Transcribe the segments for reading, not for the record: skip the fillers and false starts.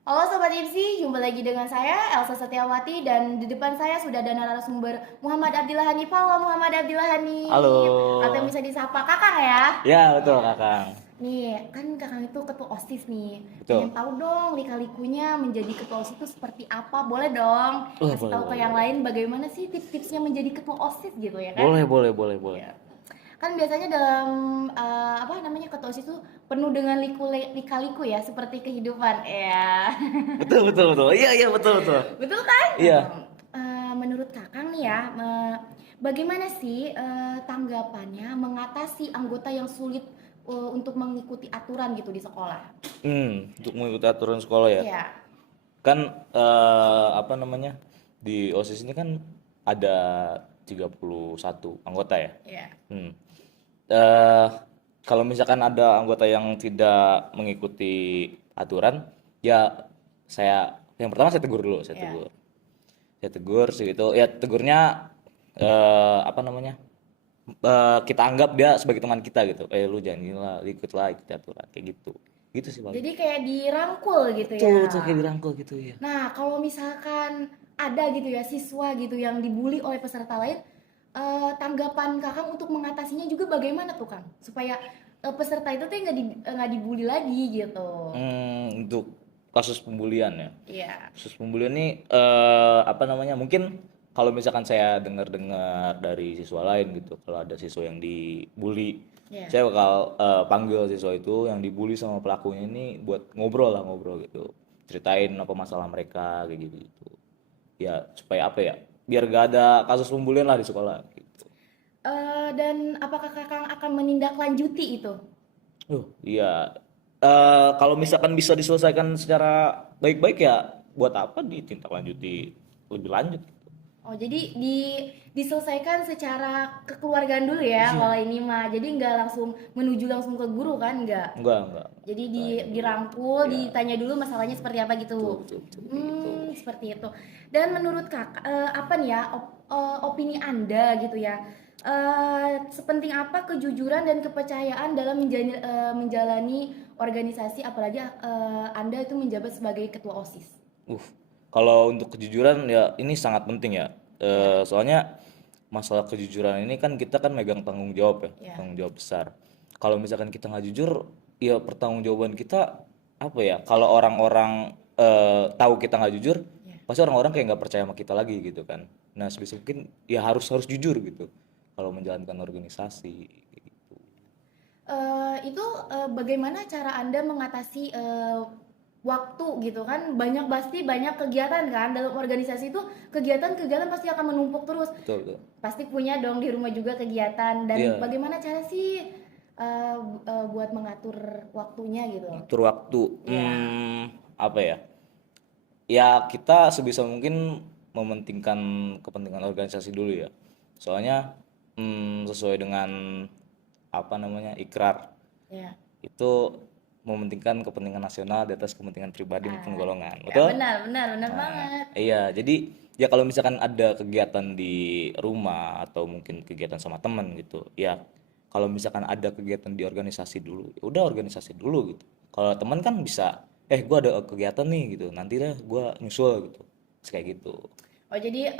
Halo Sobat IPSI, jumpa lagi dengan saya Elsa Setiawati dan di depan saya sudah ada narasumber Muhammad Abdillah Hanif. Halo Muhammad Abdillah Hanif, atau yang Halo. bisa disapa Kakang ya. Ya, betul Ya. Kakang. Nih, kan Kakang itu ketua OSIS nih. Pengen Betul. tahu dong lika-likunya menjadi ketua OSIS itu seperti apa? Boleh dong kasih Boleh, tahu ke boleh, yang boleh. lain bagaimana sih tips-tipsnya menjadi ketua OSIS gitu ya kan? Boleh, boleh, boleh, boleh. Ya. Kan biasanya dalam apa namanya ketua OSIS itu penuh dengan lika-liku ya seperti kehidupan. Ya. Betul, betul, betul. Iya, iya, betul, betul. Betul kan? Iya. Menurut Kakang nih ya, bagaimana sih tanggapannya mengatasi anggota yang sulit untuk mengikuti aturan gitu di sekolah? Untuk mengikuti aturan sekolah ya. Ya, Kan apa namanya? Di OSIS ini kan ada 31 anggota ya. ya, Hmm. eh Kalau misalkan ada anggota yang tidak mengikuti aturan, ya saya yang pertama saya tegur dulu, saya ya. tegur. Saya tegur segitu. Ya tegurnya apa namanya? Kita anggap dia sebagai teman kita gitu. Lu jangan gini lah, ikutlah ikut aturan kayak gitu. Gitu sih paling. Jadi kayak dirangkul gitu Betul, ya. betul kayak dirangkul gitu ya. Nah, kalau misalkan ada gitu ya siswa gitu yang dibully oleh peserta lain, tanggapan Kakang untuk mengatasinya juga bagaimana tuh Kang? Supaya peserta itu tuh nggak dibully lagi gitu. Untuk kasus pembulian ya. Iya. Kasus pembulian ini apa namanya? Mungkin kalau misalkan saya dengar-dengar dari siswa lain gitu, kalau ada siswa yang dibully, Iya. saya bakal panggil siswa itu yang dibully sama pelakunya ini buat ngobrol lah, ngobrol gitu. Ceritain apa masalah mereka kayak gitu gitu. Ya supaya apa ya? Biar gak ada kasus pembulian lah di sekolah gitu. Dan apakah Kakang akan menindaklanjuti itu? Iya. Kalau misalkan bisa diselesaikan secara baik-baik ya buat apa ditindaklanjuti lebih lanjut gitu. Oh, jadi diselesaikan secara kekeluargaan dulu ya Iya. kalau ini mah. Jadi nggak langsung menuju langsung ke guru kan, nggak. Enggak. Jadi Tanya dulu. dirangkul, Ya, ditanya dulu masalahnya seperti apa betul gitu. betul betul kayak gitu. Seperti itu. Dan menurut Kakak, apa nih ya opini Anda gitu ya? Sepenting apa kejujuran dan kepercayaan dalam menjalani organisasi apalagi Anda itu menjabat sebagai ketua OSIS? Uh, Kalau untuk kejujuran ya ini sangat penting ya. Ya, Soalnya masalah kejujuran ini kan kita kan megang tanggung jawab ya, ya. tanggung jawab besar. Kalau misalkan kita nggak jujur, ya pertanggungjawaban kita apa ya? Kalau orang-orang tahu kita nggak jujur, Ya. pasti orang-orang kayak nggak percaya sama kita lagi gitu kan. Nah sebisa mungkin ya harus harus jujur gitu. Kalau menjalankan organisasi kayak gitu. Itu bagaimana cara Anda mengatasi waktu gitu kan? Pasti banyak kegiatan kan dalam organisasi itu kegiatan-kegiatan pasti akan menumpuk terus. Betul betul. Pasti punya dong di rumah juga kegiatan dan Iya. bagaimana cara sih buat mengatur waktunya gitu? Atur waktu. Ya, Apa ya? Ya kita sebisa mungkin mementingkan kepentingan organisasi dulu ya. Soalnya sesuai dengan apa namanya ikrar ya. itu mementingkan kepentingan nasional di atas kepentingan pribadi maupun Ah, golongan. ya Betul? benar, benar, benar Nah, banget. iya. Jadi ya kalau misalkan ada kegiatan di rumah atau mungkin kegiatan sama temen gitu, ya kalau misalkan ada kegiatan di organisasi dulu, ya udah organisasi dulu gitu. Kalau teman kan bisa, gue ada kegiatan nih gitu, nanti deh gue nyusul gitu, terus kayak gitu. Oh, jadi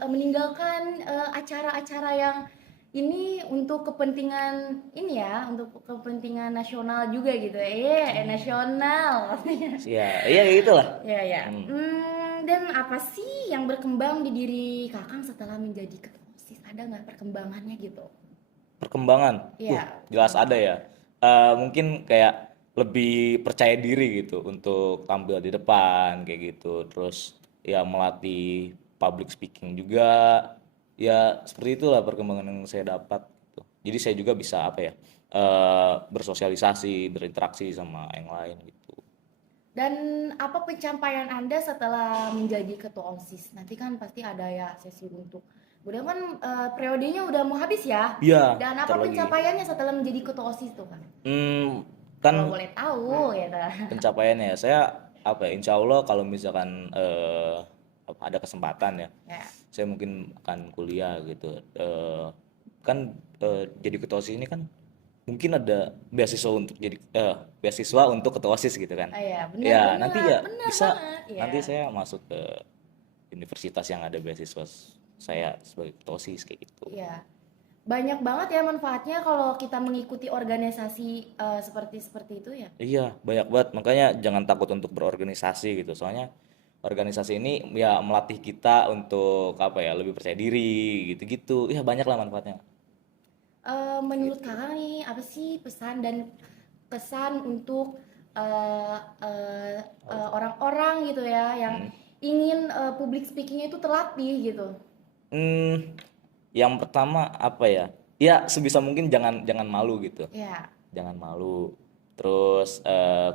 meninggalkan acara-acara yang ini untuk kepentingan ini ya, untuk kepentingan nasional juga gitu ya. Nasional. Ya, iya kayak gitulah. Ya, ya. Hmm, Dan apa sih yang berkembang di diri Kakang setelah menjadi ketua OSIS? Ada nggak perkembangannya gitu? Perkembangan, Iya, jelas ada perkembangan. ya. Mungkin kayak lebih percaya diri gitu untuk tampil di depan kayak gitu, terus ya melatih public speaking juga. Ya seperti itulah perkembangan yang saya dapat gitu. Jadi saya juga bisa apa ya, bersosialisasi, berinteraksi sama yang lain gitu. Dan apa pencapaian Anda setelah menjadi ketua OSIS? Nanti kan pasti ada ya sesi untuk udah kan periodenya udah mau habis ya. Iya, Dan ntar apa lagi. pencapaiannya setelah menjadi ketua OSIS tuh kan? Hmm, Kalau kan boleh tahu ya ta. pencapaiannya ya, saya apa ya, insya Allah kalau misalkan ada kesempatan ya, Ya. saya mungkin akan kuliah gitu. Kan jadi ketua OSIS ini kan mungkin ada beasiswa untuk jadi beasiswa untuk ketua OSIS gitu kan. Iya, Ya, benar nanti ya benar bisa banget. Iya. nanti saya masuk ke universitas yang ada beasiswa saya sebagai ketua OSIS kayak gitu. Iya. Banyak banget ya manfaatnya kalau kita mengikuti organisasi seperti itu ya. Iya, banyak banget. Makanya jangan takut untuk berorganisasi gitu. Soalnya organisasi ini ya melatih kita untuk apa ya, lebih percaya diri gitu-gitu. Ya banyak lah manfaatnya. Menurut kakak nih, apa sih pesan dan kesan untuk eh, eh, orang-orang gitu ya yang Hmm. ingin public speakingnya itu terlatih gitu? Hmm, yang pertama apa ya? Ya sebisa mungkin jangan jangan malu gitu. Ya, Jangan malu. Terus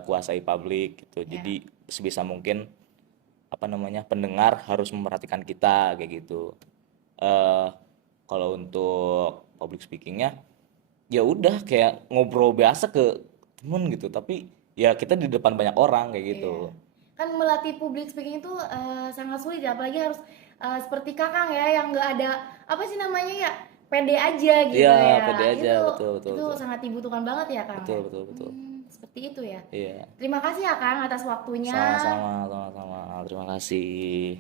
kuasai publik gitu. ya. Jadi sebisa mungkin apa namanya, pendengar harus memperhatikan kita kayak gitu. eh Kalau untuk public speakingnya ya udah kayak ngobrol biasa ke temen gitu, tapi ya kita di depan banyak orang kayak Iya. gitu. Kan melatih public speaking itu sangat sulit ya, apalagi harus seperti Kakang ya yang nggak ada apa sih namanya ya, pede aja gitu Iya, ya. pede aja, Itu betul betul itu betul. sangat dibutuhkan banget ya, Kang Betul ya. betul betul. Seperti itu ya. Iya. Terima kasih ya, Kang, atas waktunya. Sama-sama, sama-sama. Terima kasih.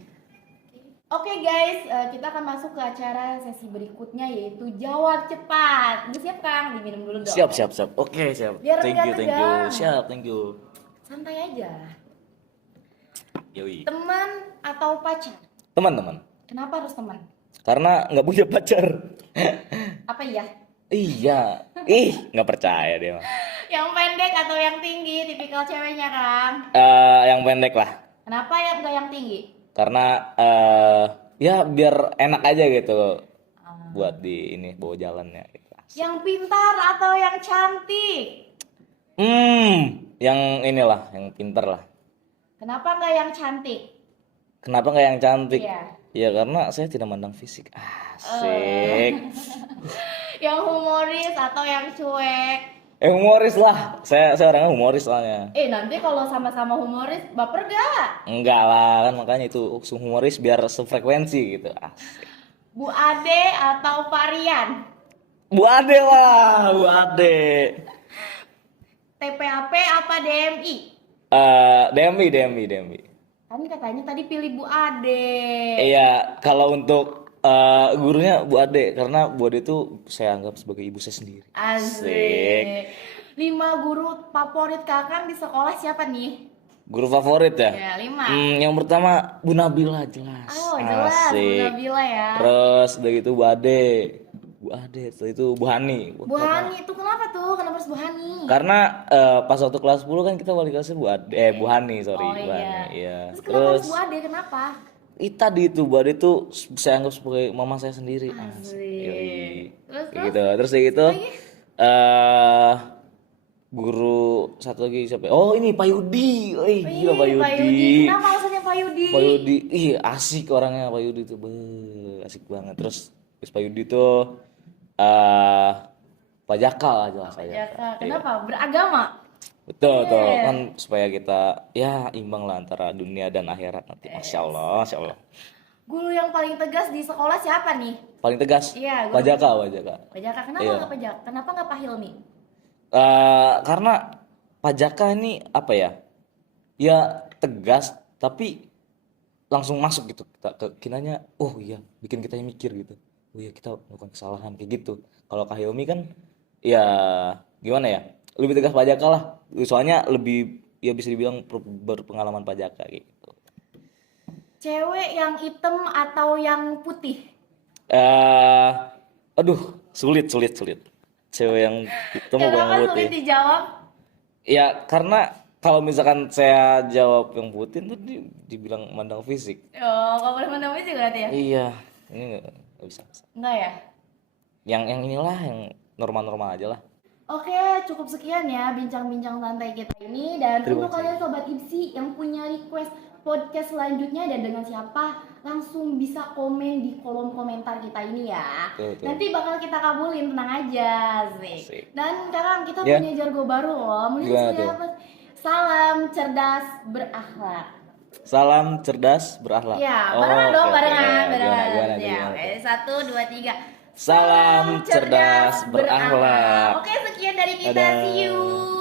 Oke guys, kita akan masuk ke acara sesi berikutnya yaitu jawab cepat. Udah siap, Kang? Diminum dulu dong. Siap, siap, siap. Oke, siap. Biar Thank nggak you, thank you. tegang. Siap, thank you. Santai aja. Yoi. Teman atau pacar? Teman-teman, Kenapa harus teman? karena nggak punya pacar. Apa ya? Iya. Ih, nggak percaya dia mah. Yang pendek atau yang tinggi, tipikal ceweknya, Kang? Yang pendek lah. Kenapa ya nggak yang tinggi? Karena ya biar enak aja gitu buat di ini bawa jalannya gitu. Yang pintar atau yang cantik? Yang inilah, yang pinter lah. Kenapa nggak yang cantik? Kenapa nggak yang cantik? Iya. Ya karena saya tidak mandang fisik. Asik. Yang humoris atau yang cuek? Humoris lah. Saya orangnya humoris soalnya. Nanti kalau sama-sama humoris, baper gak? Enggak lah, kan makanya itu humoris biar sefrekuensi gitu. Asik. Bu Ade atau Pak Rian? Bu Ade lah, Bu Ade. TPAP apa DMI? DMI. Kan katanya tadi pilih Bu Ade. Iya, kalau untuk gurunya Bu Ade, karena Bu Ade itu saya anggap sebagai ibu saya sendiri. Asik. 5 guru favorit Kakang di sekolah siapa nih? Guru favorit ya? Ya, 5. Yang pertama Bu Nabila jelas. Oh, jelas Bu Asik. Nabila ya. Terus udah gitu Bu Ade. Bu Ade, setelah itu Bu Hani. Bu Hani itu kenapa tuh? Kenapa harus Bu Hani? Karena pas waktu kelas 10 kan kita wali kelasnya Bu Ade, Bu Hani, sorry, Oh Bu iya. Hani. Iya. Terus kenapa harus Bu Ade? Kenapa? Tadi itu Bu Ade itu saya anggap sebagai mama saya sendiri. Asik. Yoi. Terus Kayak gitu. Terus kayak gitu eh guru satu lagi siapa? Oh, ini Pak Yudi. Gila Pak Pak Yudi. Yudi. Kenapa alasannya Pak Yudi? Pak Yudi, asik orangnya Pak Yudi tuh, asik banget. Terus Pak Yudi tuh Pak Jaka lah jelas Pak Jaka. Jaka. Iya. Kenapa? Beragama. Betul, tuh Iya. kan supaya kita ya imbang lah antara dunia dan akhirat nanti. Masya Allah, Masya Allah. Guru yang paling tegas di sekolah siapa nih? Paling tegas, Iya, Pak Jaka, Pak Jaka. Pak Jaka. Kenapa Iya. nggak Pak Jaka? Kenapa nggak Pak Hilmi? Karena Pak Jaka ini apa ya? Ya tegas, tapi langsung masuk gitu kinanya. Oh iya, bikin kita mikir gitu. Oh iya, kita melakukan kesalahan kayak gitu. Kalau Kak Hilmi kan ya gimana ya, lebih tegas Pak Jaka lah, soalnya lebih ya bisa dibilang berpengalaman Pak Jaka gitu. Cewek yang hitam atau yang putih? Aduh, sulit. Cewek yang hitam apa yang Kenapa putih? sulit dijawab? Ya karena kalau misalkan saya jawab yang putih tuh dibilang mandang fisik. Oh, nggak boleh menamai juga berarti ya? Iya, ini nggak bisa. Enggak ya? Yang inilah yang normal-normal aja lah. Oke, cukup sekian ya bincang-bincang santai kita ini. Dan Terima untuk kalian Sobat Ipsi yang punya request podcast selanjutnya dan dengan siapa, langsung bisa komen di kolom komentar kita ini ya. Betul. Nanti bakal kita kabulin, tenang aja sih. Asik. Dan sekarang kita Ya. punya jargon baru loh. Mungkin Gimana sebenarnya tuh? apa? Salam cerdas berakhlak. Salam cerdas berakhlak. Ya, Oh, barengan dong, oke. barengan. Gimana Ya, tuh? oke, 1, 2, 3. Salam cerdas berakhlak. Oke, sekian dari kita. Dadah. See you.